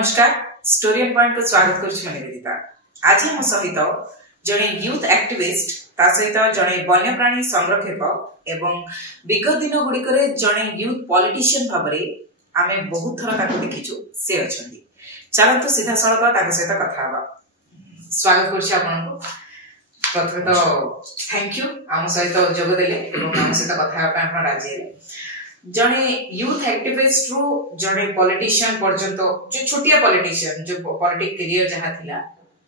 नमस्कार story point को स्वागत करुछु निवेदिता। आज हम सहित जड़े यूथ एक्टिविस्ट ता सहित जड़े वन्यप्राणी संरक्षक एवं विगत दिन गुड़िक जड़े यूथ पॉलिटिशियन भाव में आमे बहुत थर ताको देखिछु से अछंदी। चलंतु सीधा सड़क ताको सहित कथा हबा। स्वागत करछि आपनको। प्रथम तो थैंक यू आम सहित जोग देले एवं आम सहित कथा हबा आपण राजी हेले। जड़े यूथ एक्टिविस्ट रु जड़े पॉलिटिशियन पर्यंत जो छोटिया पॉलिटिशियन जो पॉलिटिक करियर जहा थिला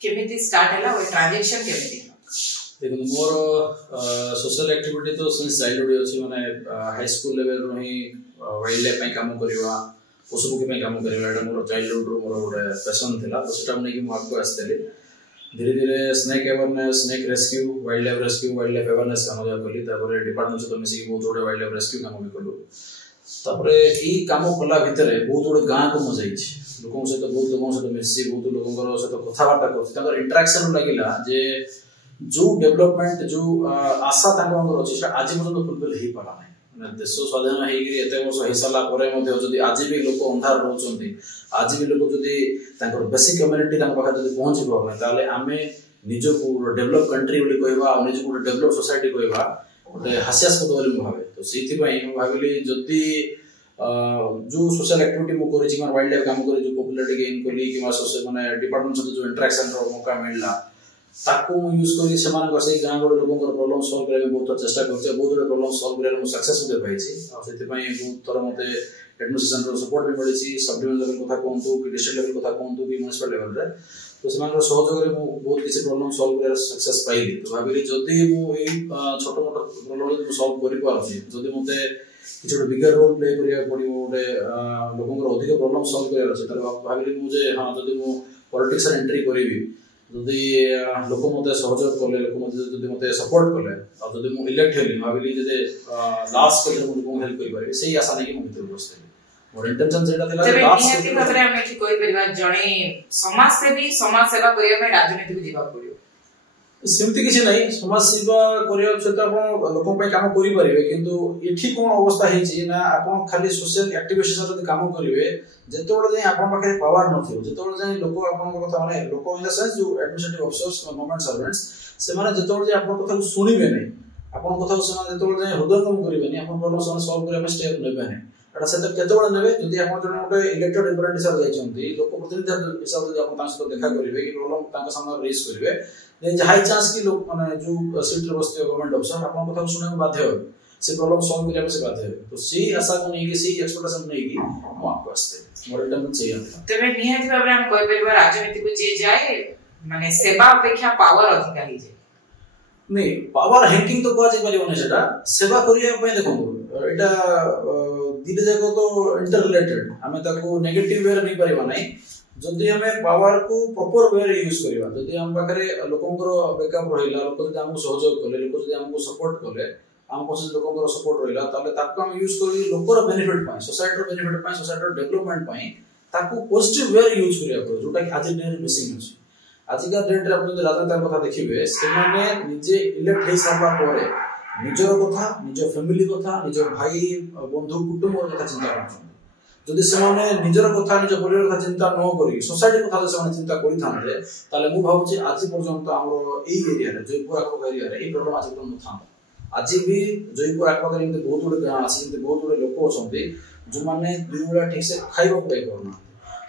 केमिति स्टार्ट हला और ट्रांजिशन केमिति देखो मोर सोशल एक्टिविटी तो सिंस चाइल्डहुड अछि माने हाई स्कूल लेवल रो ही वाइल्ड लाइफ पे काम करबा पशु पक्षी पे काम करबा एटा मोर चाइल्डहुड रो मोर गोटे पैशन थिला तो सेटा नै कि मो आगो आस्तेली धीरे धीरे snake awareness snake rescue wild life awareness काम जा कली तापर डिपार्टमेंट से मिसी बहुत जोड़े वाइल्ड लाइफ रेस्क्यू काम भी कलु तापर ई काम कला भितरे बहुत जोड़े गां को म जाई छी लोगों से तो बहुत लोगों से तो मिसी बहुत लोगों से तो कथा बार्ता करथि ताकर इंटरेक्शन लागिला जे जो डेवलपमेंट जो आशा तांकर अछि से आज पर्यंत फुलफिल हे पाला नै माने देश स्वाधीन हे गिरी एते वर्ष हे साला परे मध्ये जदी आज भी लोक अंधार रहउछन्ती आज भी लोक जदी तांकर बेसिक कम्युनिटी तांकर पाखा जदी पहुंची परने ताले आमे निजो को डेवलप कंट्री बोली कहबा और निजो को डेवलप सोसाइटी कहबा ओटे हास्यास्पद बोली भाबे तो सेति पई हम भाबिली जदी जो सोशल एक्टिविटी मो करै छी मार वाइल्ड लाइफ काम करै जो पॉपुलैरिटी गेन कली कि सोशल माने डिपार्टमेंट से जो इंटरेक्शन रो मौका मिलला ताको यूज करी समान कर से गां गोड लोगन को प्रॉब्लम सॉल्व करे बहुत चेष्टा करछे बहुत बड़े प्रॉब्लम सॉल्व करे मो सक्सेस होते पाई छी और सेति पई बहुत तरह मते एडमिनिस्ट्रेशन रो सपोर्ट भी मिली छी सब डिवीजन लेवल कथा कोंतु कि डिस्ट्रिक्ट लेवल कथा कोंतु कि म्युनिसिपल लेवल रे तो समान रो सहयोग रे मो बहुत किछि प्रॉब्लम सॉल्व करे सक्सेस पाइली तो भाबिली जदी मो ए छोटो मोटो प्रॉब्लम को सॉल्व करि पारछि जदी मते किछि बिगर रोल प्ले करिया पड़िबो ओडे लोगन को अधिक प्रॉब्लम सॉल्व करे अछि त भाबिली मु जे हां जदी मो पॉलिटिक्स रे एंट्री करिवि जदी लोक मते सहयोग करले लोक मते जदी मते सपोर्ट करले और जदी मु इलेक्ट हेली भाबिली जे लास्ट के मु लोक हेल्प करि पारे सेही आशा नै कि मु भीतर बसते मोर इंटेंशन सेटा थिला जे लास्ट के भीतर हम एठी कोइ परिवार जणे समाज सेवा करिया में राजनीति को जीवा पड़ियो सेमति किछि नै समाज सेवा करिया से त आपण लोक पय काम करि परिबे किंतु एठी कोन अवस्था हे छी ना आपण खाली सोशल एक्टिविस्ट से जदी काम करिवे जेतोड़ जे आपण पाखे पावर नथियो जेतोड़ जे लोक आपण कथा माने लोक इन द सेंस जो एडमिनिस्ट्रेटिव ऑफिसर्स गवर्नमेंट सर्वेंट्स से माने जेतोड़ जे आपण कथा सुनिबे नै आपण कथा से जेतोड़ जे हृदयंगम करिवे नै आपण प्रॉब्लम सॉल्व करे में स्टेप नेबे नै एटा से त केतोड़ नेबे जदी आपण जने ओटे इलेक्टेड रिप्रेजेंटेटिव जाय छथि लोक प्रतिनिधि हिसाब से आपण तांस तो देखा करिवे कि प्रॉब्लम तांका सामने रेज करिवे जे हाई चांस की लोग माने जो सीट रे बसते गवर्नमेंट ऑफिसर आपण कथा सुने बाध्य हो से प्रॉब्लम सॉल्व करिया से बाध्य हो तो सी आशा को नै कि सी एक्सपेक्टेशन नै कि मो आपको आस्ते मोर इंटरनेट चाहिए तबे निहाती भाबरे हम कोइ परिवार राजनीति को जे जाए माने सेवा अपेक्षा पावर अधिक ही जे नै पावर हैकिंग तो कोजे परियो नै सेटा सेवा करिया पय देखो एटा दिले जाको तो इंटर रिलेटेड हमें ताको नेगेटिव वे रे नै परिबा नै जदी हमें पावर को प्रॉपर वे रे यूज करिबा जदी हम पाखरे लोकंकर बैकअप रहिला लोक जदी हमको सहयोग करले लोक जदी हमको सपोर्ट करले हम पछे लोकंकर सपोर्ट रहिला ताले ताको हम यूज करी लोकर बेनिफिट पाए सोसाइटी रो बेनिफिट पाए सोसाइटी रो डेवलपमेंट पाए ताको पॉजिटिव वे रे यूज करिया पड़ो जोटा कि आज डे मिसिंग अछि आज का डेट रे अपन राजनीति कथा देखिबे से माने निजे इलेक्ट हे साबा परे निजर कथा निज फैमिली कथा निज भाई बंधु कुटुंब कथा चिंता करछन जदि से माने निजर कथा निज परिवार कथा चिंता न करी सोसाइटी कथा से माने चिंता करि थांते ताले मु भाबुची आज पर्यंत हमरो एई एरिया रे जयपुर आको एरिया रे एई प्रॉब्लम आज पर्यंत न था आज भी जयपुर आको रे बहुत बड़े गां आसी बहुत बड़े लोक होछन्ते जो माने दुनुरा ठीक से खाइबो पाइ करना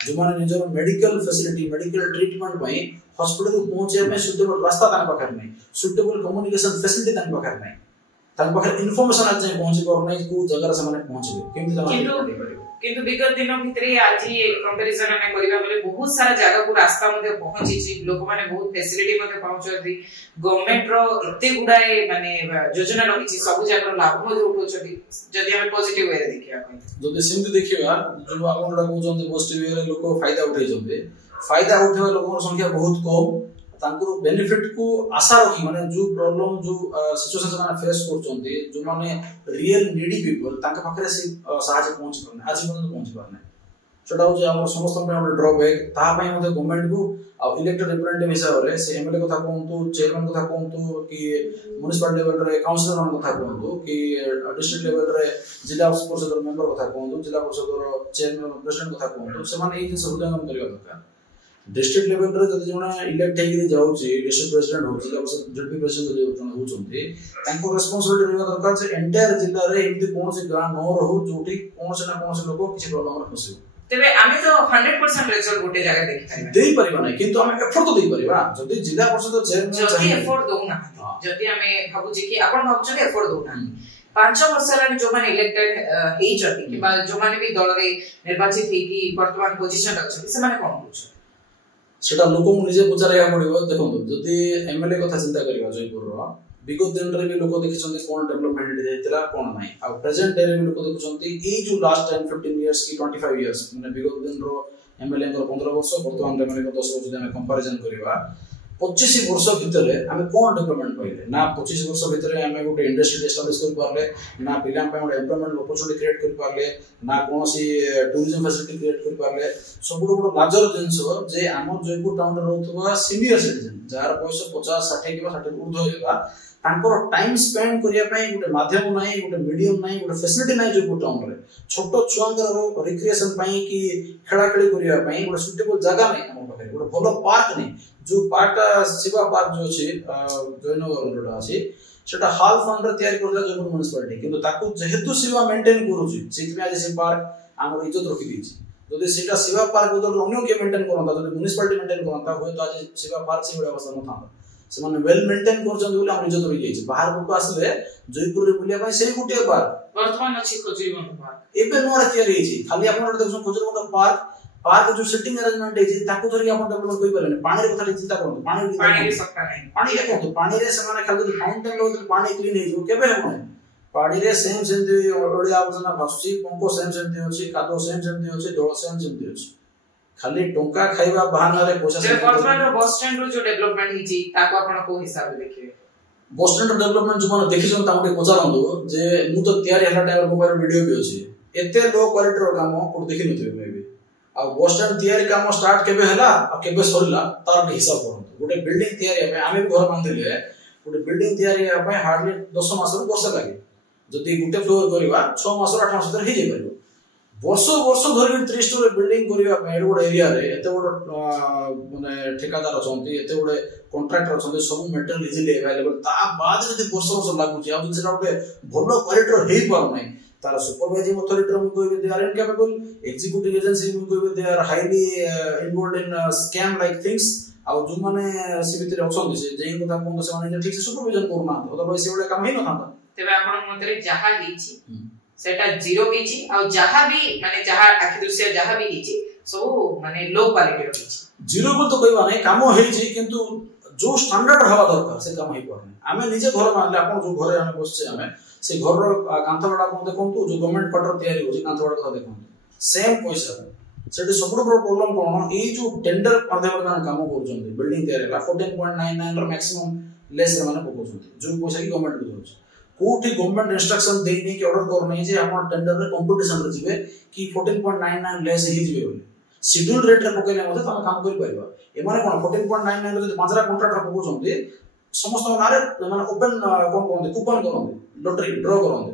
जो माने निजर मेडिकल फैसिलिटी मेडिकल ट्रीटमेंट पई हॉस्पिटल को पहुंचे में सुटेबल रास्ता तान पाखर नै सुटेबल कम्युनिकेशन फैसिलिटी तान पाखर नै तान पाखर इन्फॉर्मेशन आज पहुंची पर नै को जगह से माने पहुंचबे केमति जमा किंतु विगत दिन भितरे आज कंपैरिजन में करिबा बोले बहुत सारा जगह को रास्ता मध्ये पहुंची छी लोक माने बहुत फैसिलिटी मध्ये पहुंचती गवर्नमेंट रो एते गुडाए माने योजना रही छी सब जगह लाभ मध्ये उठोछती जदी हम पॉजिटिव वे देखिया जदी सिंध देखिबा जो आपनडा को जंते पॉजिटिव वे लोक फायदा उठै जंते फायदा उठेवा लोकर संख्या बहुत कम तांकुर बेनिफिट को आशा रखी माने जो प्रॉब्लम जो सिचुएशन माने फेस करचोंती जो माने रियल नीडी पीपल तांका पाखरे से सहायता पहुंच परने आज पर्यंत पहुंच परने सेटा हो हमर समस्त पे ड्रॉबैक ता पई मते गवर्नमेंट को आ इलेक्टेड रिप्रेजेंटेटिव हिसाब रे से एमएलए कथा कहंतु चेयरमैन कथा कहंतु कि म्युनिसिपल लेवल रे काउंसिलर मान कथा कहंतु कि डिस्ट्रिक्ट लेवल रे जिला परिषद मेंबर कथा कहंतु जिला परिषद रो चेयरमैन प्रेसिडेंट कथा कहंतु से माने ए जिंस हृदयंगम करिया दरकार डिस्ट्रिक्ट लेवल रे जदि जणा इलेक्ट हेकि जाउची डिस्ट्रिक्ट प्रेसिडेंट हो जिला परिषद जेडपी प्रेसिडेंट जो जण होचंती तांको रिस्पांसिबिलिटी रहबा दरकार से एंटायर जिल्ला रे एमति कोनोसी गां न रहू जोठी कोनोसी ना कोनोसी लोक किछि प्रॉब्लम रे फसियो तेबे आमे तो 100% रिजल्ट गोटे जगह देखि पाइबा देई परिबा नै किंतु आमे एफर्ट तो देई परिबा जदि जिला परिषद चेयरमैन जदि एफर्ट दउ ना जदि आमे भाबु जे कि आपण भाबु जे एफर्ट दउ ना 5 वर्ष रे जो माने इलेक्टेड हेई जति कि बा जो माने भी दल रे निर्वाचित हे कि वर्तमान पोजीशन अछि से माने कोन होछ सेटा लोक मु निजे पचारिया पड़िबो देखंतु जदि एमएलए कथा चिंता करिबा जयपुर रो विगत दिन रे भी लोक देखिसंती कोन डेवलपमेंट हेतिला कोन नै आ प्रेजेंट डे रे भी लोक देखुसंती ए जो लास्ट 10 15 इयर्स की 25 इयर्स माने विगत दिन रो एमएलए को 15 वर्ष वर्तमान एमएलए को 10 वर्ष जने कंपैरिजन करिबा 25 वर्ष भितरे हमें कोन डेवलपमेंट पाइले ना 25 वर्ष भितरे हमें गोटे इंडस्ट्री एस्टैब्लिश कर पारले ना पिलां पे गोटे एम्प्लॉयमेंट अपॉर्चुनिटी क्रिएट कर पारले ना कोनोसी टूरिज्म फैसिलिटी क्रिएट कर पारले सबुड बड़ लाजर जिंस जे हम जयपुर टाउन रे रहउतबा सीनियर सिटीजन जार बयस 50 60 किबा 60 ऊर्ध्व होगा तांकर टाइम स्पेंड करिया पई गोटे माध्यम नाही गोटे मीडियम नाही गोटे फैसिलिटी नाही जयपुर टाउन रे छोटो छुआंगर रिक्रिएशन पई कि खेला खेली करिया पई गोटे सुटेबल जगह नाही हम पाखे गोटे भलो पार्क नहीं जो पार्क शिवा पार्क जो अछि जयनगर रोड अछि सेटा हाल फंड रे तयार करला जयपुर म्युनिसिपालिटी किंतु ताकू जेहेतु शिवा मेंटेन करूची सेति में आज से पार्क हमर इज्जत रखि दिछि जदि सेटा शिवा पार्क बदल अन्य के मेंटेन करंता जदि म्युनिसिपालिटी मेंटेन करंता होय तो आज शिवा पार्क से अवस्था न था से माने वेल मेंटेन करछन बोले हम इज्जत रखि जाइछि बाहर को आसले जयपुर रे बुलिया पई सेही गुटिया पार्क वर्तमान अछि खजुरीबंध पार्क एबे नोरा तयार हेछि खाली आपण देखछन खजुरीबंध पार्क जो सिटिंग अरेंजमेंट है ताको धरि आपण डेवलप कोइ परने पानी रे कथा चिंता करन पानी रे सकता नहीं पानी देखो पानी रे समान खाली फाउंटेन लो पानी क्लीन हे जो केबे हेबो पानी रे सेम सेंति ओडी आवर्जना भासुची पंको सेम सेंति होछि कादो सेम सेंति होछि जल सेम सेंति होछि खाली टोका खाइबा बहाना रे पोसा जे वर्तमान रो बस स्टैंड रो जो डेवलपमेंट हिची ताको आपण को हिसाब रे देखिबे बस स्टैंड डेवलपमेंट जो माने देखिछन ताको पचारंदो जे मु तो तयारी हला टाइम मोबाइल वीडियो भी अछि एते लो क्वालिटी रो काम को देखि नथिबे मे भी आ बस स्टैंड तयारी काम स्टार्ट केबे हला आ केबे सरिला तार हिसाब करंतु गोटे बिल्डिंग तयारी पे आमे घर बांधिले गोटे बिल्डिंग तयारी पे हार्डली 10 मास रो वर्ष लागे जदी गोटे फ्लोर करबा 6 मास रो 8 मास रे हे जे परबो वर्ष धरि 3 स्टोरी बिल्डिंग करिया पे एडोड एरिया रे एते बड माने ठेकेदार अछंती एते बड कॉन्ट्रैक्टर अछंती सब मटेरियल इजीली अवेलेबल ता बाद जदी वर्ष लागु जे आ जदी गोटे भलो क्वालिटी हे पार नै तार सुपरवाइजिंग अथॉरिटी हम कोइ they are incapable executive agency हम कोइ they are highly involved in scam like things आ जो माने सीबीती रे अछंती से जेई कथा कोन से माने ठीक से सुपरविजन करना अदरवाइज एवडे काम हे न था तेबे आपण मतरे जहा हिची सेटा जीरो हिची आ जहा भी माने जहा आखि दृश्य जहा भी हिची सब माने लो क्वालिटी रो हिची जीरो बोल तो कहबा नै काम हेची किंतु जो स्टैंडर्ड हवा दरकार से काम हे परने आमे निजे घर मानले आपण जो घरे आमे बसछे आमे से घर रो कांथवाडा को देखंतु जो गवर्नमेंट क्वार्टर तयारी होची कांथवाडा को देखंतु सेम पैसा सेठी सबरो प्रॉब्लम कोन ए जो टेंडर माध्यम रे काम करछन बिल्डिंग तयारी ला 14.99 रो मैक्सिमम लेस रे माने पकोछन जो पैसा की गवर्नमेंट को दोछ कोठी गवर्नमेंट इंस्ट्रक्शन देनी कि ऑर्डर कर नै जे आपण टेंडर रे कंपटीशन रे जिवे कि 14.99 लेस ही जिवे बोली शेड्यूल रेट रे पकेले मते तमे काम करि परबा ए माने कोन 14.99 रे पांचरा कॉन्ट्रैक्टर पकोछन समस्त नारे माने ओपन कोन कोन कूपन करन लॉटरी ड्रॉ करन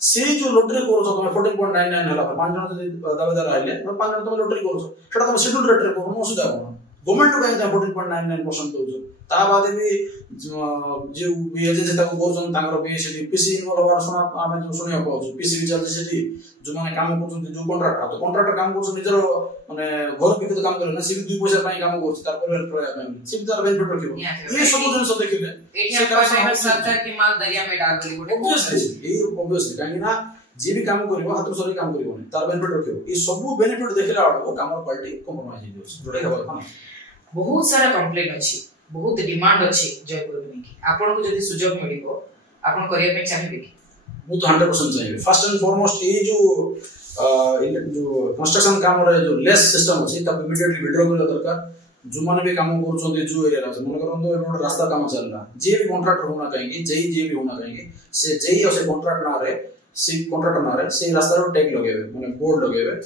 से जो लॉटरी करछो तमे 14.99 हला पांच जन जदी दावेदार आइले पांच जन तमे लॉटरी करछो सेटा तमे शेड्यूल रेट रे करनो सुदा कोन गवर्नमेंट को 14.99% दोजो ता बाद भी जे एजेंसी ताको करछन तांगर भी सेठी पीसी इनवॉल्व होवार सुना आमे जो सुनिया पाउछु पीसी विचार सेठी जो माने काम करछन जो कॉन्ट्रैक्टर तो कॉन्ट्रैक्टर काम करछन निजर माने घर भी तो काम करे ना सिर्फ 2 पैसा पई काम करछ तार परिवार प्रया पई सिर्फ तार बेनिफिट रखिबो ये सब जिंस देखिले एठी अपन सरकार की माल दरिया में डाल देली गोटे ऑब्वियसली काहे ना जे भी काम करबो हाथ सरी काम करबो नै तार बेनिफिट रखिबो ये सब बेनिफिट देखिला वाला काम क्वालिटी कंप्रोमाइज हो जोस जोडे खबर बहुत सारा कंप्लेंट अछि बहुत डिमांड अछि जयपुर में की आपन को जदी सुजोग मिलिबो आपन करिया पे चाहिबे की मु तो 100% चाहिए फर्स्ट एंड फॉरमोस्ट ये जो कंस्ट्रक्शन काम रे जो लेस सिस्टम अछि ता इमीडिएटली विड्रॉ करला दरकार जो माने भी काम करछन जो एरिया रा मन करन तो रास्ता काम चलला जे भी कॉन्ट्रैक्टर होना कहेंगे जे भी होना कहेंगे से जे और से कॉन्ट्रैक्ट ना रे से कॉन्ट्रैक्टर ना रे से रास्ता रो टैग लगेबे माने बोर्ड लगेबे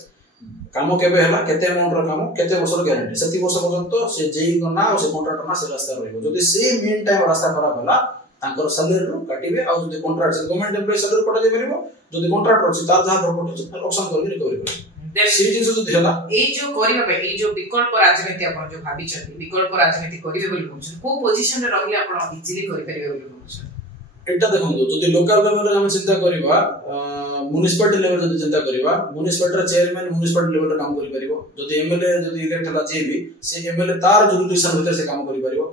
काम केबे हला केते अमाउंट रो काम केते वर्ष रो ग्यारंटी सेति वर्ष पर्यंत से जेई ना और से कॉन्ट्रैक्टर ना से रास्ता रहइबो जदी से मेन टाइम रास्ता खराब हला तांकर सैलरी रो काटिबे आ जदी कॉन्ट्रैक्ट से गवर्नमेंट एम्प्लॉय सैलरी कटा दे परबो जदी कॉन्ट्रैक्टर अछि तार जहा प्रॉपर्टी अछि ऑप्शन करके रिकवरी करबे से जिंस जदी हला ए जो करिबा पे ए जो विकल्प राजनीति आपण जो भाबी छथि विकल्प राजनीति करिबे बोली कहछन को पोजीशन रे रहिले आपण इजीली करि परिबे बोली कहछन एटा देखंतु जदी लोकल लेवल रे हम चिंता करबा म्युनिसिपलिटी लेवल जदी चिंता करबा म्युनिसिपलिटी रा चेयरमैन म्युनिसिपलिटी लेवल रे काम करि परिबो जदी एमएलए जदी इलेक्ट हला जेबी से एमएलए तार जुरिडिक्शन भीतर से काम करि परिबो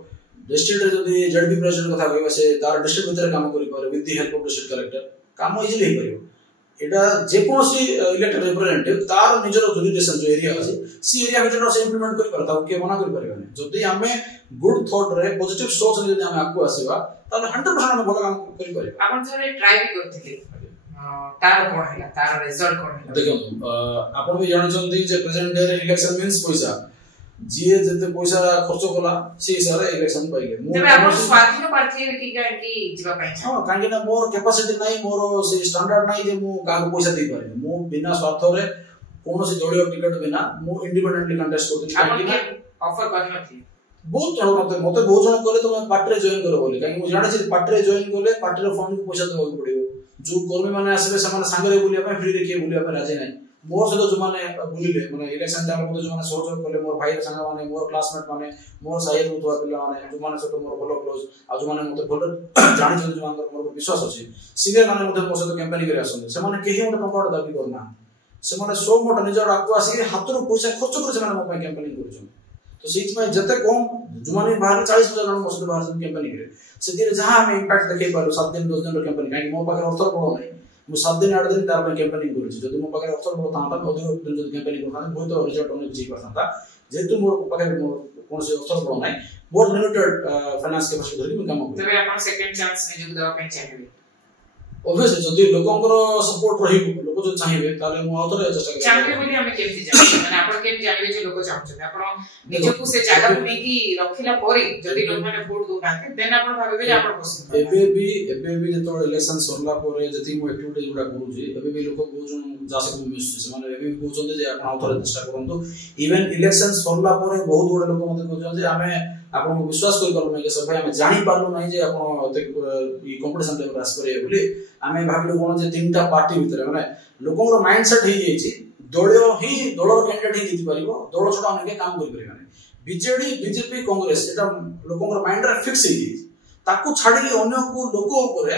डिस्ट्रिक्ट रे जदी जेडबी प्रेसिडेंट कथा कहबा से तार डिस्ट्रिक्ट भीतर काम करि परिबो with the help of district collector काम इजीली हे परिबो एटा जे कोनसी इलेक्टेड रिप्रेजेंटेटिव तार निजर जुरिडिक्शन जो एरिया अछि सी एरिया भीतर से इंप्लीमेंट करि परता के मना करि परिबो जदी हमें गुड थॉट रे पॉजिटिव सोच जदी हम आकु आसीबा ताले 100% हम भल काम करि परिबो आपण थोड़े ट्राई भी करथिले तार कोन हैला तार रिजल्ट कोन हैला देखो आपण भी जानछन्ती जे प्रेजेंट डे इलेक्शन मींस पैसा जे जते पैसा खर्च कला से सारे इलेक्शन पाइ गे तबे आपण स्वाधीन प्रार्थी की गांटी जीवा पाइ हां कांगे ना मोर कैपेसिटी नाही मोर से स्टैंडर्ड नाही जे मु का पैसा दे पारे मु बिना स्वार्थ रे कोनोसी दलीय टिकट बिना मु इंडिपेंडेंटली कंटेस्ट करथि कांगे ना ऑफर करनथि बहुत जण मते बहुत जण कहले तुम पार्टी रे जॉइन करो बोली कांगे मु जाने छी पार्टी रे जॉइन करले पार्टी रे फंड को पैसा देबो पड़िबो जो कर्मी माने आसबे समान संगे रे बुलिया फ्री रे के बुलिया राजी नाही मोर से जो माने बुलिले माने इलेक्शन टाइम को जो माने सहयोग करले मोर भाई संग माने मोर क्लासमेट माने मोर साइड होतवा पिला माने जो माने सतो मोर भलो क्लोज आ जो माने मते भलो जानि जो माने मोर विश्वास अछि सीधे माने मते मोर से कैंपेनिंग करे आसन से माने केही मते टका दाबी करना से माने 100 मोटा निजर आकु आसी हातरो पैसा खर्च कर से माने मो कैंपेनिंग करछन तो सीट में जते कम जो माने बाहर 40,000 जन मोर से बाहर कैंपेनिंग करे से धीरे जहां हम इंपैक्ट देखै पारो 7 दिन 10 दिन रो कैंपेनिंग काई मो पाकर अर्थ पड़ो नै मु 7 दिन 8 दिन तार में कैंपेनिंग करू छी जदी मो पाकर अवसर पड़ो तांता अधिक दिन जदी कैंपेनिंग करता बहुत रिजल्ट होने जी करता जेतु मोर पाकर कोन से अवसर पड़ो नै मोर लिमिटेड फाइनेंस कैपेसिटी धरि म काम करू तबे आपण सेकंड चांस ने जो देवा पे चाहिए ऑब्वियसली जदी लोकंकर सपोर्ट रही लोक जो चाहिए ताले मु आउतरे चेष्टा करी चाहिए बोली हमें केमती जाने माने आपण केम जानिबे जे लोक चाहछन आपण निजको से जागा नै की रखिला परे जदी लोक माने वोट दो नाते देन आपण भाबे जे आपण पसंद एबे भी जतो इलेक्शन सरला परे जति मु एक्टिविटी जुडा करू छी एबे भी लोक बोजन जासे को मिस से माने एबे भी बोचन जे आपण आउतरे चेष्टा करंतु इवन इलेक्शन सरला परे बहुत बड लोक मते कहजन जे हमें आपण विश्वास करि पारु नै के सब भाई हमें जानि पारलु नै जे आपण ई कंपटीशन लेवल रास करे बोली हमें भाबिलु कोन जे तीनटा पार्टी भीतर माने लोकंर माइंडसेट हे जेछि दलर कैंडिडेट ही जीति परिबो दल छोटा होने के काम करि परिबाने बीजेडी बीजेपी कांग्रेस एटा लोकंर माइंड रे फिक्स हे जेछि ताकू छाडी अन्य को लोक ऊपर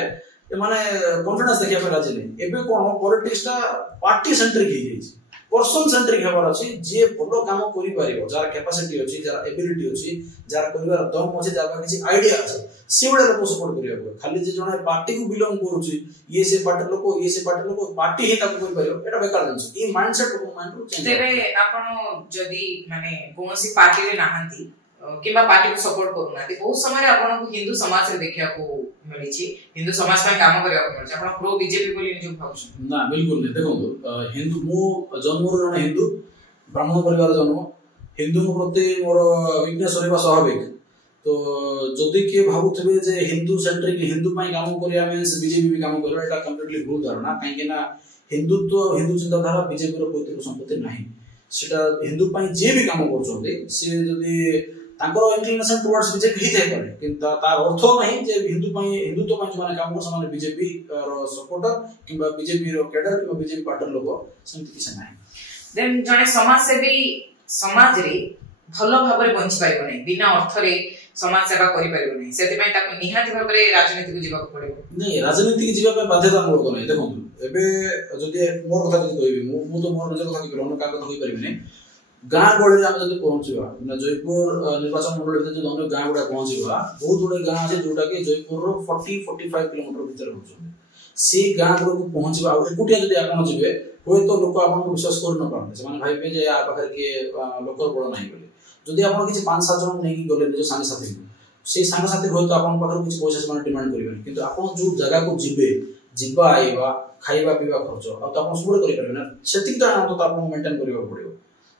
माने कॉन्फिडेंस देखिया पे राजी नै एबे कोन पॉलिटिक्स ता पार्टी सेंट्रिक हे जेछि पर्सन सेंट्रिक हेबार अछि जे बडो काम करि परिबो जार कैपेसिटी अछि जार एबिलिटी अछि जार करिवार दम अछि जार किछि आईडिया अछि सेबडे लोक सपोर्ट करियो खाली जे जने पार्टी को बिलोंग करूछि ये से पार्टी लोक पार्टी ही ताको करि परियो एटा बेकार जंस ई माइंडसेट को माइंड रो चेंज तेबे आपण जदी माने कोनोसी पार्टी रे नाहंती किबा पार्टी को सपोर्ट करू नाती बहुत समय आपण को हिंदू समाज रे देखिया को मिली छी हिंदू समाज में काम करिया को मिली आपण प्रो बीजेपी बोली निजु भाबछ ना बिल्कुल नै देखो हिंदू मु जन्म रो हिंदू ब्राह्मण परिवार जन्म हिंदू प्रति मोर विज्ञास रहबा स्वाभाविक तो जदी के भाबुथबे जे हिंदू सेंट्रिक हिंदू पई काम करिया मींस बीजेपी भी काम करबा एटा कंप्लीटली भूल धारणा काहे कि ना हिंदुत्व हिंदू चिंताधारा बीजेपी रो पैतृक संपत्ति नाही सेटा हिंदू पई जे भी काम करछोंते से जदी तांकर इंक्लिनेशन टुवर्ड्स बीजेपी ही थाई पारे किंतु तार अर्थ नाही जे हिंदुत्व पई माने काम कर समान बीजेपी रो सपोर्टर किबा बीजेपी रो कैडर किबा बीजेपी पार्टर लोक संति किछ नाही देन जने समाज सेवी समाज रे भलो भाबरे बंच पाइबो नै बिना अर्थ रे समाज सेवा करि पाइबो नै सेति पई ताको निहाती भाबरे राजनीति को जीवा पड़िबो नै राजनीति की जीवा पे बाध्यतामूलक नै देखो एबे जदी मोर कथा जदी कहबी मु तो मोर निज कथा कहबी अन्य का कथा कहि परिबि नै गाँ गळे हम जदी पहुंचबा ना जयपुर निर्वाचन मंडल भीतर जदी अन्य गाँ गुडा पहुंचबा बहुत गुडे गाँ আছে जोटा के जयपुर रो 40-45 किलोमीटर भीतर होछ से गाँ गुडा को पहुंचबा आ एकुटिया जदी आपण जिवे होय तो लोक आपण को विश्वास कर न पारते से माने भाईबे जे आ पाखर के लोकर बड़ नाही बोले जदी आपण किछि 5-7 जन नै गले निज संग साथी से संग साथी होय तो आपण पाखर किछि पैसा से माने डिमांड करिबे किंतु आपण जो जगह को जिवे जिबा आइबा खाइबा पीबा खर्च आ तो आपण सब करि परबे ना सेति तो आपण मेंटेन करिबा पड़िबो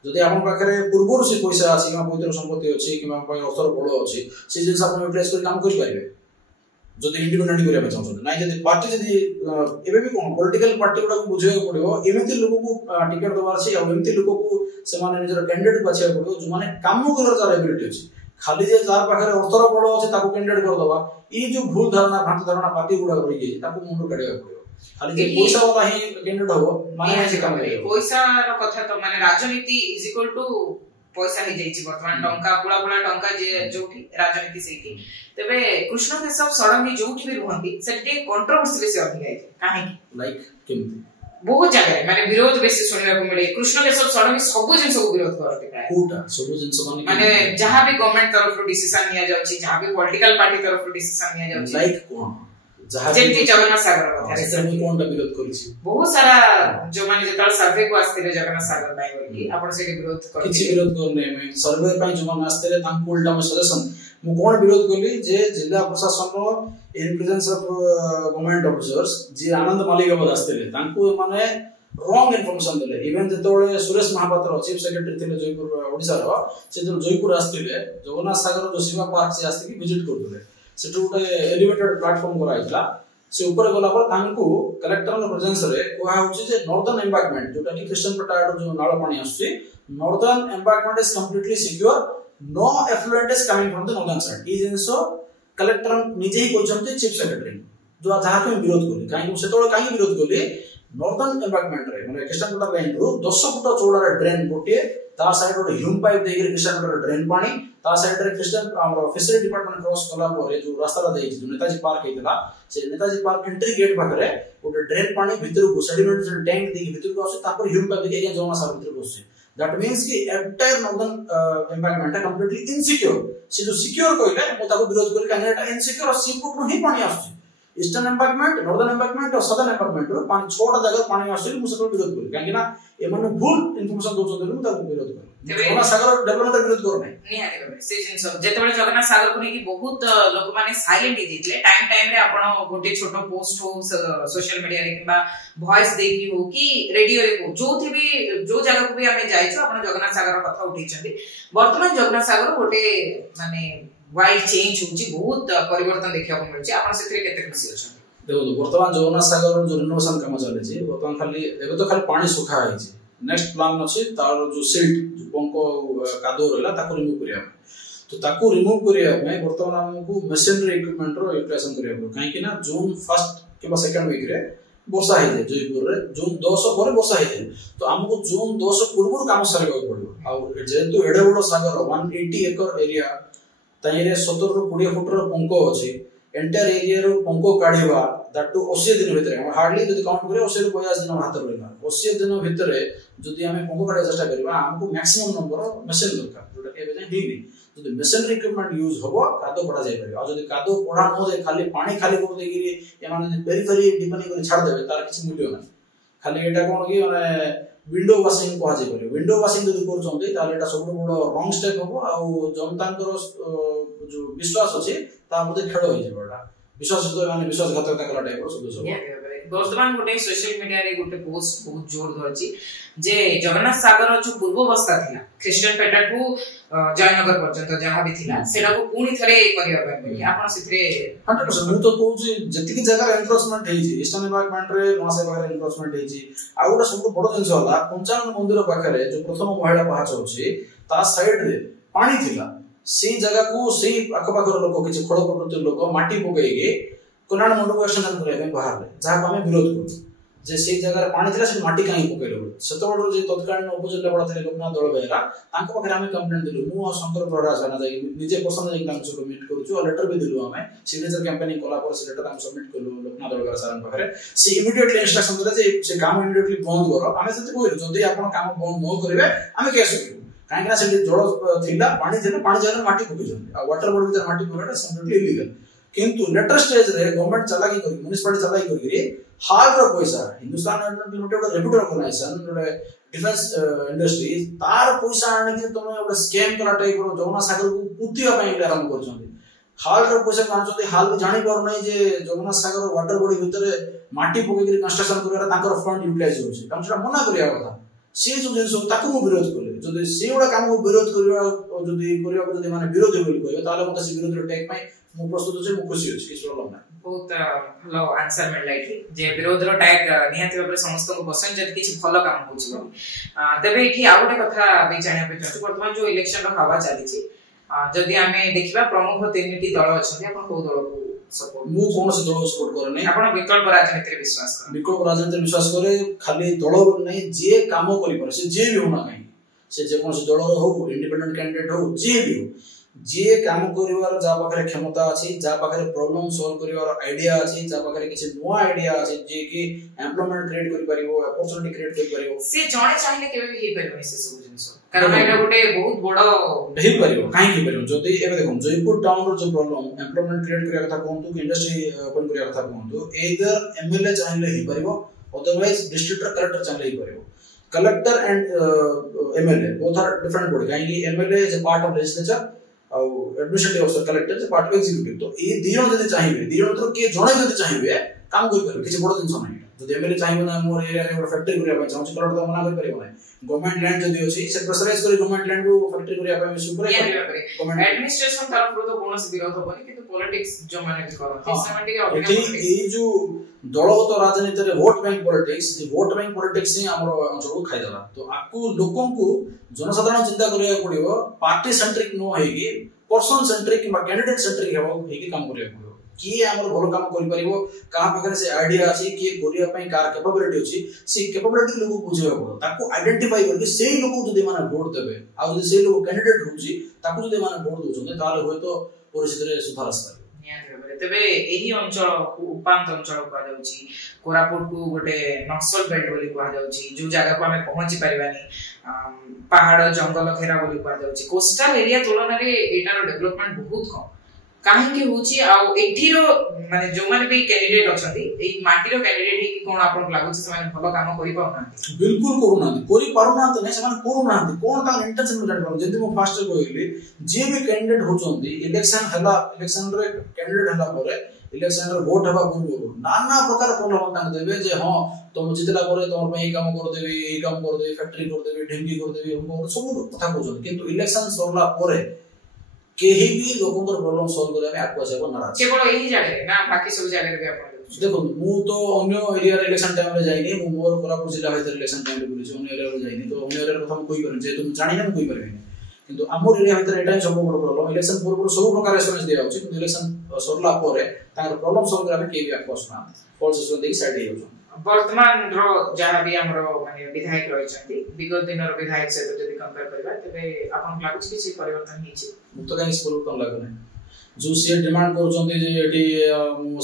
जदी आपण पाखरे पूर्वरु से पैसा आसी किबा पवित्र संपत्ति अछि किबा पाय अवसर बड़ अछि से जिंस आपण यूटिलाइज कर काम करि परिबे जदि इंडिपेंडेंट करिया चाहछन नाही जदि पार्टी जदि एबे भी कोन पॉलिटिकल पार्टी गुडा को बुझे पड़िबो एमिति लोक को टिकट दबार छै आ एमिति लोक को से माने निजर कैंडिडेट बाछिया पड़िबो जो माने काम करर जार एबिलिटी अछि खाली जे जार पाखरे अर्थर बड़ अछि ताको कैंडिडेट कर दबा ई जो भूल धारणा भ्रांत धारणा पार्टी गुडा रहि गई ताको मुंड काढिया पड़िबो खाली जे पैसा वाला ही कैंडिडेट हो माने से काम करे पैसा रो कथा तो माने राजनीति इज इक्वल टू पैसा ही जाइछि वर्तमान टंका पुला पुला टंका जे जोठी राजनीति सेठी तबे कृष्ण केशव षडंगी जोठी भी रहंती सेठी कंट्रोवर्सी से अधिक आइ काहे लाइक केमति बहुत जगह माने विरोध बेसी सुनिबा को मिले कृष्ण केशव षडंगी सब जिन सब विरोध करते प्राय कोटा सब जिन माने जहां भी गवर्नमेंट तरफ रो डिसीजन निया जाउछि जहां भी पॉलिटिकल पार्टी तरफ रो डिसीजन निया जाउछि लाइक कोन जेमती जगन्नाथ सागर कथा रे से कोनटा विरोध करिछि बहुत सारा जो माने जेतल सर्वे को आस्ते जगन्नाथ सागर पाई बोली आपण से विरोध कर किछि विरोध करने में सर्वे पाई जो मन आस्ते तांको उल्टा में सजेशन मु कोन विरोध करली जे जिला प्रशासन रो in presence of government officers जे आनंद मालिक आस्ते तांको माने रॉन्ग इन्फॉर्मेशन देले इवन जेतोले सुरेश महापात्र चीफ सेक्रेटरी थिले जयपुर ओडिसा रो से जो जयपुर आस्ते जगन्नाथ सागर जो सीमा पार्क से आस्ते की विजिट करथले सेटु गोटे एलिवेटेड प्लेटफॉर्म कराइतला से ऊपर गला पर तांको कलेक्टर नो प्रेजेंस रे कोहा होछि जे नॉर्दर्न एम्बार्कमेंट जोटा कि क्रिश्चियन पटाड जो नाळ पानी आछी northern embankment is completely secure no effluent is coming from the northern side ई जिंसो कलेक्टर निजे ही कहछन्ते चीफ सेक्रेटरी जो जहा को विरोध करली काहे सेतोळ काहे विरोध करली नॉर्दर्न एम्बार्कमेंट रे माने क्रिश्चियन पटाड लाइन रो 10 फुट चौड़ा ड्रेन गोटे ता साइड रो ह्यूम पाइप देगिर क्रिश्चियन पटाड ड्रेन पानी ता साइड रे क्रिश्चियन हमरो फिशरी डिपार्टमेंट क्रॉस कला परे जो रास्ता ला देछि जो नेताजी पार्क हेतला से नेताजी पार्क एंट्री गेट पाखरे गोटे ड्रेन पानी भीतर को सेडिमेंट टैंक देगी भीतर को आसे तापर ह्यूम पाइप देगिर जमा सार भीतर को आसे दैट मींस कि एंटायर नॉर्दर्न एम्बार्कमेंट है कंप्लीटली इनसिक्योर से जो सिक्योर कहले मो ताको विरोध करी काहे एटा इनसिक्योर सीपुट रो ही पानी आछी ईस्टर्न एम्बार्कमेंट नॉर्दर्न एम्बार्कमेंट और सदर्न एम्बार्कमेंट रो पानी छोटा जगह पानी आछी मु सब विरोध करी काहे ना ए माने भूल इन्फॉर्मेशन दोछ देलु ताको विरोध करी जगन्नाथ सागर डेवलपमेंट विरोध कर नै निहाती भाबे से जिंस जेतेबेले जगन्नाथ सागर को नेकी बहुत लोक माने साइलेंट ही दितले टाइम रे आपण गोटे छोटो पोस्ट हो सोशल मीडिया रे किबा वॉइस देकी हो कि रेडियो रे हो जोथि भी जो जगह को भी हमें जाइछो आपण जगन्नाथ सागर कथा उठैछन्ती वर्तमान जगन्नाथ सागर गोटे माने वाइल्ड चेंज होची बहुत परिवर्तन देखिया को मिलछि आपण सेथरे केते खुशी अछन देखो वर्तमान जगन्नाथ सागर जो रिनोवेशन काम चले छी वर्तमान खाली एबे तो खाली पानी सुखा है छी नेक्स्ट प्लान अछि तार जो सिल्ट जो पंको कादो रहला ताको रिमूव करिया तो ताको रिमूव करिया में वर्तमान हमकु मशीनरी इक्विपमेंट रो यूटिलाइजेशन करिया पड़ो काहे कि ना जून फर्स्ट किबा सेकंड वीक रे वर्षा हे जाय जयपुर रे जून 10 पर वर्षा हे जाय तो हमकु जून 10 पूर्व काम सरेगा पड़ो आ जेतु एडे बडो सागर 180 एकर एरिया ताइरे 17 रो 20 फुट रो पंको अछि एंटायर एरिया रो पंको काढिबा दैट टू 80 दिन भीतर हम हार्डली जदी काउंट करे 80 रो 50 दिन हाथ रहला 80 दिन भीतर जदी हमें पंको काढे चेष्टा करबा हमको मैक्सिमम नंबर मशीन दरकार जोटा के बजे हेनी जदी मशीनरी इक्विपमेंट यूज होबो कादो पड़ा जाय परबा जदी कादो पड़ा न जाय खाली पानी खाली कर देगिरी ए माने पेरिफेरी डिपेंड कर छाड़ देबे तार किछ मूल्य नै खाली एटा कोन कि माने विंडो वाशिंग कहा जाय परबे विंडो वाशिंग जदी करछन्ते ताले एटा सब बडो रॉन्ग स्टेप होबो आ जनतांकर जो विश्वास अछि ता मध्ये खेळ होय जेबा विश्वास तो माने विश्वासघातकता कला टाइप रो सब वर्तमान गोटे सोशल मीडिया रे गोटे पोस्ट बहुत जोर धरछि जे जगन्नाथ सागर जो पूर्व अवस्था थिला क्रिश्चियन पेटा को जयनगर पर्यंत जहां भी थिला सेटा को पुनी थरे करिया पाबे आपण सिथरे 100% मु तो कहूची जति जगह एनक्रोचमेंट हेछि ईस्टर्न एम्बार्कमेंट रे नवासे पाखरे एनक्रोचमेंट हेछि आ गोटे सब बडो जिंस होला 55 मंदिर पाखरे जो प्रथम महिला पहाच होछि ता साइड रे पानी थिला से जगह को से आखपाखर लोक किछि खड़ प्रकृति लोक माटी पगेगे कोनाड मंडप एक्शन करे बाहर रे जहा को हमें विरोध करू जे से जगह पानी थिला से माटी काई पकेलो सेतबड़ जे तत्कालीन उपजिल्ला बड़ा थे लोकनाथ दळ बेरा तांको पाखरे हमें कंप्लेंट दिलु मु शंकर प्रहरा जाना जाई निजे पर्सन जाई तांको सबमिट करूछु और लेटर भी दिलु हमें सिग्नेचर कैंपेनिंग कोला पर से लेटर तांको सबमिट करलु लोकनाथ दळ बेरा सारन पाखरे से इमीडिएटली इंस्ट्रक्शन देले जे से काम इमीडिएटली बंद करो हमें से कहलु जदी आपण काम बंद न करबे हमें केस करू काहे ना से जड़ थिला पानी जगह माटी पके जंदी आ वाटर बोर्ड भीतर माटी पकेटा कंप्लीटली इलीगल किंतु लेटर स्टेज रे गवर्नमेंट चलाकी करी म्युनिसिपलिटी चलाकी करी हाल रो पैसा Hindustan Airtel limited reputed organisation रे डिफेंस इंडस्ट्री तार पैसा आने के तुम एक स्कैम करा टाइप रो जगन्नाथ सागर को पुतिया पई आरंभ करछन्ती हाल रो पैसा कानछन्ती हाल भी जानि पार नै जे जगन्नाथ सागर वाटर बॉडी भीतर माटी पकेकरी कंस्ट्रक्शन कररा तांकर फंड यूटिलाइज होछि कारण सेटा मना करिया कथा से जो जिंस ताकू विरोध करले जदि सेउडा काम को विरोध करिवा जदि माने विरोध बोली कहबे ताले मते से विरोध टेक पई मु प्रस्तुत अछि मु खुशी अछि किछ प्रॉब्लम नै बहुत भलो आंसर मिलला कि जे विरोध रो टैग निहाती भाबरे समस्त को पसंद जति किछ भलो काम होछि तबे एठी आ गोटे कथा भी जानिया पे चाहू वर्तमान जो इलेक्शन रो हवा चली छी जदि आमे देखिबा प्रमुख तीनटी दल अछथि आपण को दल को सपोर्ट मु कोन से दल सपोर्ट करे नै आपण विकल्प राजनीति रे विश्वास करे विकल्प राजनीति रे विश्वास करे खाली दल नै जे काम करि पर से जे भी होना काई से जे कोन से दल हो इंडिपेंडेंट कैंडिडेट हो जे भी हो जे काम करिवार जा पाखरे क्षमता अछि जा पाखरे प्रॉब्लम सॉल्व करिवार आईडिया अछि जा पाखरे किछ नुवा आईडिया अछि जे कि एम्प्लॉयमेंट क्रिएट करि परिबो अपॉर्चुनिटी क्रिएट करि परिबो से जणे चाहिले केबे भी हे परिबो से सब जिंस कारण एटा गोटे बहुत बडो हे परिबो काहे कि परिबो जदि एबे देखो जयपुर टाउन रो जो प्रॉब्लम एम्प्लॉयमेंट क्रिएट करिया कथा कोंतु इंडस्ट्री ओपन करिया कथा कोंतु एदर एमएलए चाहिले हे परिबो अदरवाइज डिस्ट्रिक्ट कलेक्टर चाहिले हे परिबो collector and MLA both are different body काहे MLA is a part of legislature administrative officer collector से पार्ट ऑफ एग्जीक्यूटिव तो ए दियो जदि चाहिबे दियो तो के जणे जदि चाहिबे काम करि परबे किछ बडो जिंस नै जदि एमएलए चाहिबे ना मोर एरिया रे फैक्ट्री करिया पय चाहू कलेक्टर तो मना करि परबो नै गवर्नमेंट लैंड जदि अछि से प्रेशराइज करि गवर्नमेंट लैंड को फैक्ट्री करिया पय सुपर गवर्नमेंट एडमिनिस्ट्रेशन तरफ तो कोनोसी विरोध होबनी किंतु पॉलिटिक्स जो माने भी करन से के ऑब्जेक्टिव ए जो दलगत राजनीति रे वोट बैंक पॉलिटिक्स ही हमरो अंचल खाइ देला तो आकु लोकन को जनसाधारण चिंता करिया पड़िबो पार्टी सेंट्रिक नो हेगी पर्सन सेंट्रिक कि कैंडिडेट सेंट्रिक हेबो हेगी काम करिया पड़िबो कि हमर भलो काम करि परिबो का पाखरे से आईडिया अछि कि करिया पई कार कैपेबिलिटी अछि से कैपेबिलिटी लोग बुझिबो पड़ो ताको आइडेंटिफाई करके सेही लोग जदि माने वोट देबे आ जदि सेही लोग कैंडिडेट होछि ताको जदि माने वोट दोछन ताले होय तो परिस्थिति रे सुधार आसबे तेबे एही अंचल उपांत अंचल कहा जाउची कोरापुट को गोटे नक्सल बेल्ट बोली कहा जाउची जो जगह को हमें पहुंची परिबानी पहाड़ जंगल घेरा बोली कहा जाउची कोस्टल एरिया तुलना रे एटार डेवलपमेंट बहुत कम काहे कि होची आ एठीरो माने जो माने भी कैंडिडेट अछंती एई माटीरो कैंडिडेट ही कोन आपन लागुची से माने भलो काम करि पाउना बिल्कुल करूना करि पारुना त नै से माने करूना कोन ता इंटेंशन में जानि पाउ जति मो फास्ट कहली जे भी कैंडिडेट होचंती इलेक्शन रे कैंडिडेट हला परे इलेक्शन रे वोट हबा पूर्व नाना प्रकार प्रॉब्लम तांग देबे जे हां तुम जितला परे तुम पे काम कर देबी ए काम कर देबी फैक्ट्री कर देबी ढिंगी कर देबी हम सब कथा कहउछन किंतु इलेक्शन सरला परे केही भी लोगों को प्रॉब्लम सॉल्व करे आकु आसेबो नाराज केवल एही जागे ना बाकी सब जागे रे आपण देखो मु तो अन्य एरिया रे इलेक्शन टाइम रे जाइनी मु मोर कोरापुट जिल्ला भीतर इलेक्शन टाइम रे बुलिछ अन्य एरिया रे जाइनी तो अन्य एरिया रे हम कोई करन जे तुम जानि ना कोई करबे किंतु हमर एरिया भीतर एटा सब बड़ प्रॉब्लम इलेक्शन पूर्व सब प्रकार रेस्पॉन्स दिया होछि किंतु इलेक्शन सरला परे तार प्रॉब्लम सॉल्व करे के भी आकु आसना फॉल्स सिस्टम देखि साइड हे वर्तमान रो जहा भी हमरो माने विधायक रहि छथि विगत दिन रो विधायक से जदि कंपेयर करबा तबे आपन लागु किछि परिवर्तन हिछि मुतो काई परिवर्तन लागु नै जो से डिमांड कर छथि जे एटी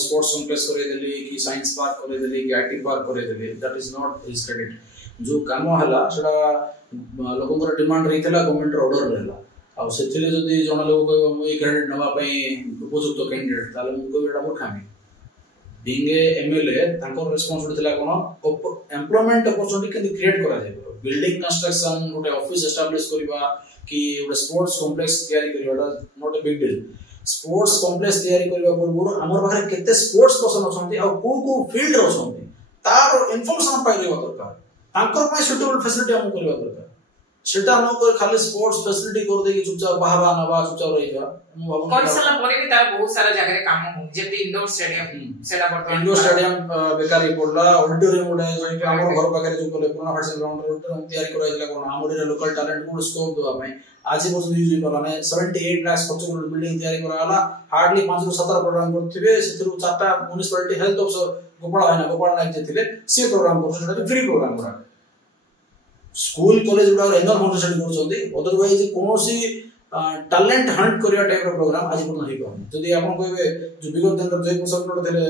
स्पोर्ट्स कॉम्प्लेक्स करे देली कि साइंस पार्क करे देली कि आईटी पार्क करे देली that is not his credit जो काम हला सेडा लोगन रो डिमांड रहितला गवर्नमेंट रो ऑर्डर रहला आ सेथिले जदि जण लोग ए क्रेडिट नवा पई उपयुक्त कैंडिडेट ताले मु को एटा मूर्खामी being a MLA तांको रिस्पांसिबिलिटी थिला कोन एम्प्लॉयमेंट अपॉर्चुनिटी के क्रिएट करा जाय बिल्डिंग कंस्ट्रक्शन गोटे ऑफिस एस्टैब्लिश करबा कि गोटे स्पोर्ट्स कॉम्प्लेक्स तयारी करबाटा not a big deal sports complex तयारी करबा पूर्व हमर बाहर केते स्पोर्ट्स पर्सन अछंती आ को फील्ड रो अछंती तार इन्फॉर्मेशन पाइ लेबा दरकार तांकर पय सुटेबल फैसिलिटी हम करबा दरकार सेटा न कर खाली स्पोर्ट्स फैसिलिटी कर दे कि चुपचाप बाहर नवा चुपचाप रहिबा करसला परे भी तार बहुत सारा जगह रे काम हो जेते इंडोर स्टेडियम सेटा वर्तमान इंडोर स्टेडियम बेकारी पड़ला ऑडिटोरियम उडे जइ हमर घर पाखरे जो कोले पुराना फैशन ग्राउंड ऑडिटोरियम तयारी करा दिला कोन हमर लोकल टैलेंट को स्कोप दवा पय आज पर्यंत यूज करला ने 78 लाख खर्च कर बिल्डिंग तयारी कराला हार्डली 5 ରୁ 17 प्रोग्राम करथिबे सेथरु चारटा municipality health officer Gopal Nayak जे थिले से प्रोग्राम करछन फ्री प्रोग्राम करा स्कूल कॉलेज गुडा एनर फाउंडेशन करछोंदी अदरवाइज कोनोसी टैलेंट हंट करिया टाइप रो प्रोग्राम आज पर्यंत हे पाउन जदी आपन कहबे जो विगत दिन जयपुर सरकार थिले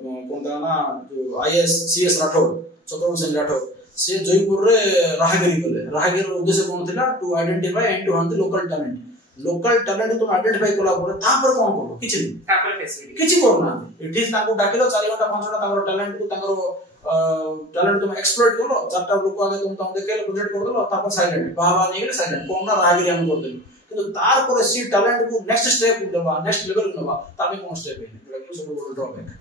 कोन ता ना जो आईएएस सीएस राठौर चक्रवर्ती सिंह राठौर से जयपुर रे राहगिरी कले राहगिरी रो उद्देश्य कोन थिला to identify and to hunt the local talent तो आइडेंटिफाई कला पर ता पर कोन करो किछि ता पर फैसिलिटी किछि करना इट इज ताको डाकिलो 4 घंटा 5 घंटा ताको टैलेंट को ताको टैलेंट तुम एक्सप्लोइट करो चारटा लोक आगे तुम देखेले प्रोजेक्ट कर दलो तापर साइलेंट बाबा नहीं गेले साइलेंट कोन ना राहगिरी हम कर देली किंतु तार पर सी टैलेंट को नेक्स्ट स्टेप देबा नेक्स्ट लेवल नबा तामे कोन स्टेप है जेटा कि सब बड़ ड्रॉबैक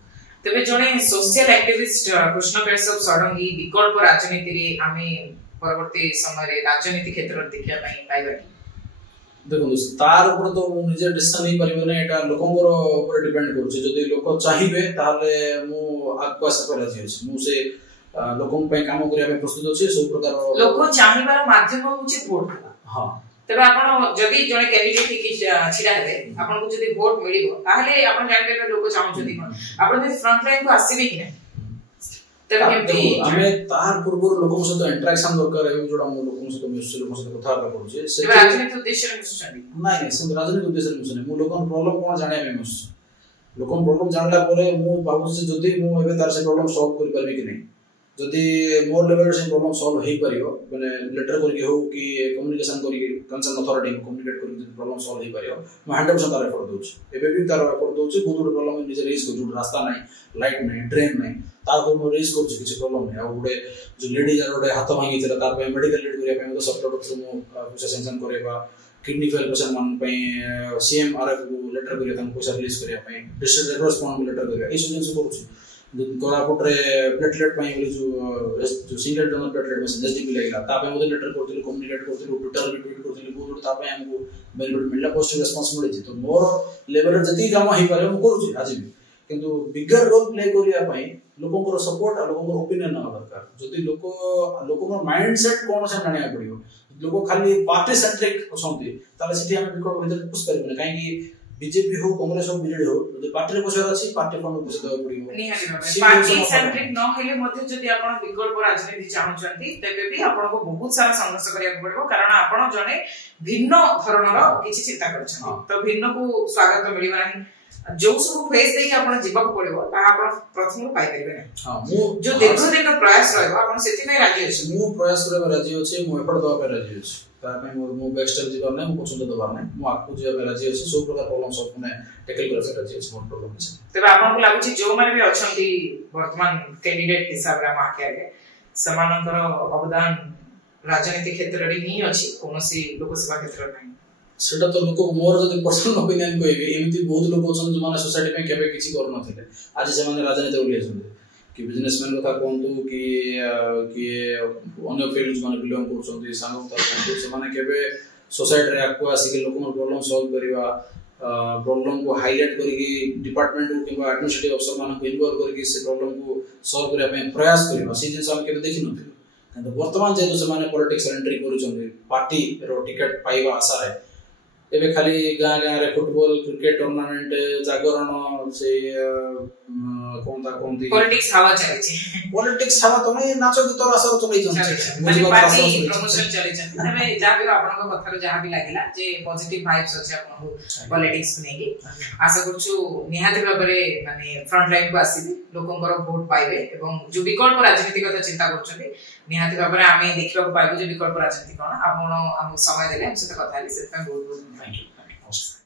तबे जने सोशल एक्टिविस्ट कृष्ण केशव सडंगी विकल्प राजनीति रे आमे परवर्ती समय राजनीति क्षेत्र देखिया पाइबा कि देखो तार ऊपर तो मु निजे डिसीजन नहीं परिबो नै एटा लोकंगर ऊपर डिपेंड करू छै जदी लोक चाहिबे ताले मु आगुआ से राजी अछि मु से लोकन पे काम करिया में प्रस्तुत अछि सब प्रकार लोक चाहिबार माध्यम होछि वोट हां तबे आपण जदी जने कैंडिडेट की छिडा हेबे आपण को जदी वोट मिलिबो ताले आपण जानि के लोक चाहू जदी कोन आपण फ्रंट लाइन को आसीबे कि नै तबे केमती हमें तार पूर्व लोकन सहित इंटरेक्शन दरकार है जोडा मु लोकन सहित मिसु लोकन सहित कथा करू छै से राजनीति उद्देश्य में मिसुछन नहीं से राजनीति उद्देश्य में मिसु मु लोकन प्रॉब्लम कोन जाने में मिसु लोकन प्रॉब्लम जानला परे मु भाबु से जदी मु एबे तार से प्रॉब्लम सॉल्व करि परबी कि नहीं जदी मोर लेवल से प्रॉब्लम सॉल्व हेई परियो माने लेटर करके हो कि कम्युनिकेशन करके कंसर्न अथॉरिटी को कम्युनिकेट करके जदी प्रॉब्लम सॉल्व हेई परियो मु 100% तार एफर्ट दोछ एबे भी तार एफर्ट दोछ बहुत प्रॉब्लम निजे रेस को जो रास्ता नहीं लाइट नहीं ड्रेन नहीं तार को मु रेस करछ किछ प्रॉब्लम नहीं आ गुडे जो लेडी जार गुडे हाथ भांगी थिला तार पे मेडिकल लीड करिया पे तो सपोर्ट थ्रू मु पैसा सेंक्शन करेबा किडनी फेल पेशेंट मान पे सीएमआरएफ को लेटर करिया तन पैसा रिलीज करिया पे डिस्ट्रिक्ट रेड क्रॉस को लेटर करिया ए सब जिंस करूछ कोरापुट रे प्लेटलेट पाई बोली जो single donor platelet machine SDP लागला तापे मोदे लेटर करथिलु कम्युनिकेट करथिलु ट्विटर रे ट्वीट करथिलु बहुत तापे हमको बेनिफिट मिलला पॉजिटिव रिस्पांस मिलछि तो मोर लेवल रे जति काम होई पारे हम करूछि आज भी किंतु बिगर रोल प्ले करिया पाई लोकंकर सपोर्ट आ लोकंकर ओपिनियन ना दरकार जति लोकंकर माइंडसेट कोन से जानिया पड़ियो लोक खाली पार्टी सेंट्रिक असंती ताले सिटी हम विकल्प भीतर पुश करबे काहे कि बीजेपी हो कांग्रेस हो बीजेडी हो जदि पार्टी रे बसर अछि पार्टी फंड बसर देबा पड़ियो निहाती पार्टी सेंट्रिक न हेले मध्ये जदि आपण विकल्प राजनीति चाहउचंती तबे भी आपण को बहुत सारा संघर्ष करिया पड़िबो कारण आपण जने भिन्न धरणर किछि चिंता करछन तो भिन्न को स्वागत मिलिबा नहीं जो सब फेस देखि आपण जीवा को पड़िबो ता आपण प्रथम पाई परिबे नहीं हां मु जो दीर्घ दिन प्रयास रहबो आपण सेति नै राजी अछि मु प्रयास करे राजी अछि मु एफर्ट दवा पे राजी अछि तापे मो बैकस्टेप जीवन नै मु पसंद दबार नै मु आकु जीवा राजी अछि सब प्रकार प्रॉब्लम सब ने टैकल करे राजी अछि मोर प्रॉब्लम अछि तबे आपन को लागु छि जो माने भी अछंती वर्तमान कैंडिडेट हिसाब रे माके आगे समानकर अवदान राजनीति क्षेत्र रे ही अछि कोनोसी लोकसभा क्षेत्र नै सेटा तो लोक मोर जदी पर्सनल ओपिनियन कहबे एमिति बहुत लोक अछन जो माने सोसाइटी में केबे किछि कर नथिले आज जे माने राजनीति उले छन कि बिजनेसमैन कथा कोंतु कि अन्य फील्ड माने बिलोंग करछन्ती सांग कथा कोंतु से माने केबे सोसाइटी रे आकु आसी के लोक प्रॉब्लम सॉल्व करिवा प्रॉब्लम को हाईलाइट करके डिपार्टमेंट को किबा एडमिनिस्ट्रेटिव अफसर मान को इन्वॉल्व करके से प्रॉब्लम को सॉल्व करिया में प्रयास करिवा सी जे हम केबे देखि नथिले କିନ୍ତୁ ବର୍ତ୍ତମାନ ଯେହେତु ସେମାନେ ପଲିଟିक्ସ ଏଣ୍ଟ୍ରି କରୁଛନ୍ତି ପାର୍ଟି ର ଟିକେଟ ପାଇବା ଆଶାରେ ଏବେ ଖାଲି ଗାଁ ଗାଁ ରେ ଫୁଟବଲ କ୍ରିକେଟ ଟୁର୍ଣ୍ଣାମେଣ୍ଟ ଜାଗରଣ ସେ କୋନଟା କୋନଟି ପଲିଟିକ୍ସ ହାवा ଚାଲିଛି ପଲିଟିକ୍ସ ହାवा ତମେ ନାଚ ଗୀତ ଆଶାରେ ଚଲେଇଛନ୍ତି ମାନେ ପାର୍ଟି ପ୍ରମୋଶନ ଚାଲିଛନ୍ତି ତବେ ଯାହା ବି ଆପଣଙ୍କ କଥାରୁ ଯାହା ବି ଲାଗିଲା ଯେ ପଜିଟିଭ ଭାଇବ୍ସ ଅଛି ଆପଣଙ୍କୁ ପଲିଟିକ୍ସ ନେଇକି ଆଶା କରୁଛୁ ନିହାତି ଭାବରେ ମାନେ ଫ୍ରଣ୍ଟ ଲାଇନ କୁ ଆସିବେ ଲୋକଙ୍କର ଭୋଟ ପାଇବେ ଏବଂ ଯୋଉ ବିକଳ୍ପ ରାଜନୀତି କଥା ଚିନ୍ତା କରୁଛନ୍ତି ନିହାତି ଭାବରେ ଆମେ ଦେଖିବାକୁ ପାଇବୁ ଯେ ବିକଳ୍ପ ରାଜନୀତି କଣ ଆପଣ ଆମକୁ ସମୟ ଦେଲେ ଆମ ସହିତ କଥା ହେଲେ ସେଥିପାଇଁ ବହୁତ ବହୁତ Thank you.